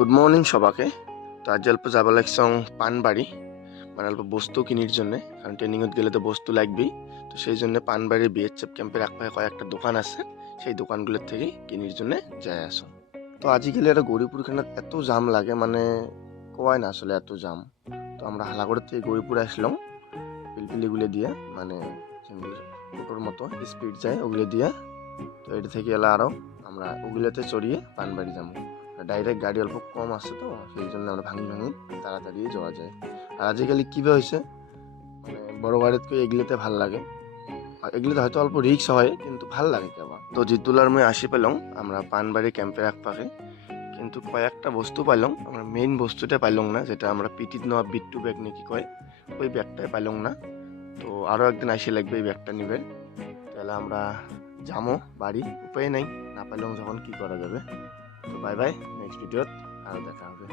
Good morning সবাকে। তো আজ অল্প যাব লাগছং পানবাড়ি, মানে অল্প বস্তু কিনির জন্য, কারণ ট্রেনিংত গেলে তো বস্তু লাগবেই। তো সেই জন্য পানবাড়ির বিএসএফ ক্যাম্পের একপাশে কয়েকটা দোকান আছে, সেই দোকানগুলোর থেকে কিনির জন্য যাই আসো। তো আজিকালি একটা গৌরীপুরখানে এত জাম লাগে, মানে কোয়াই না আসলে এত জাম। তো আমরা হালাগড়ের থেকে গৌরীপুর আসলাম পিলপিলিগুলো দিয়ে, মানে যেগুলো টোটোর মতো স্পিড যায় ওগুলো দিয়ে। তো এটা থেকে এলা আরও আমরা ওগুলোতে চড়িয়ে পানবাড়ি যাবো। ডাইরেক্ট গাড়ি অল্প কম আছে, তো সেই জন্য আমরা ভাঙি তাড়াতাড়ি যাওয়া যায়। আর আজকালি কীভাবে হয়েছে, মানে বড় গাড়িতে এগুলোতে ভাল লাগে, আর এগুলোতে হয়তো অল্প রিক্স হয় কিন্তু ভাল লাগে কেবা। তো জিতুলার মই আসি পেলাম আমরা পানবাড়ি ক্যাম্পের একপাশে, কিন্তু কয়েকটা বস্তু পাইলাম, আমরা মেইন বস্তুটা পাইলাম না, যেটা আমরা পিটিত নেওয়া বিট্টু ব্যাগ নাকি কয়, ওই ব্যাগটাই পাইলাম না। তো আরও একদিন আসি লাগবে এই ব্যাগটা নিবে। তাহলে আমরা যাবো বাড়ি, উপায় নাই, না পাইলাম যখন কি করা যাবে। তো বাই বাই, নেক্সট ভিডিওত আরও দেখা হবে।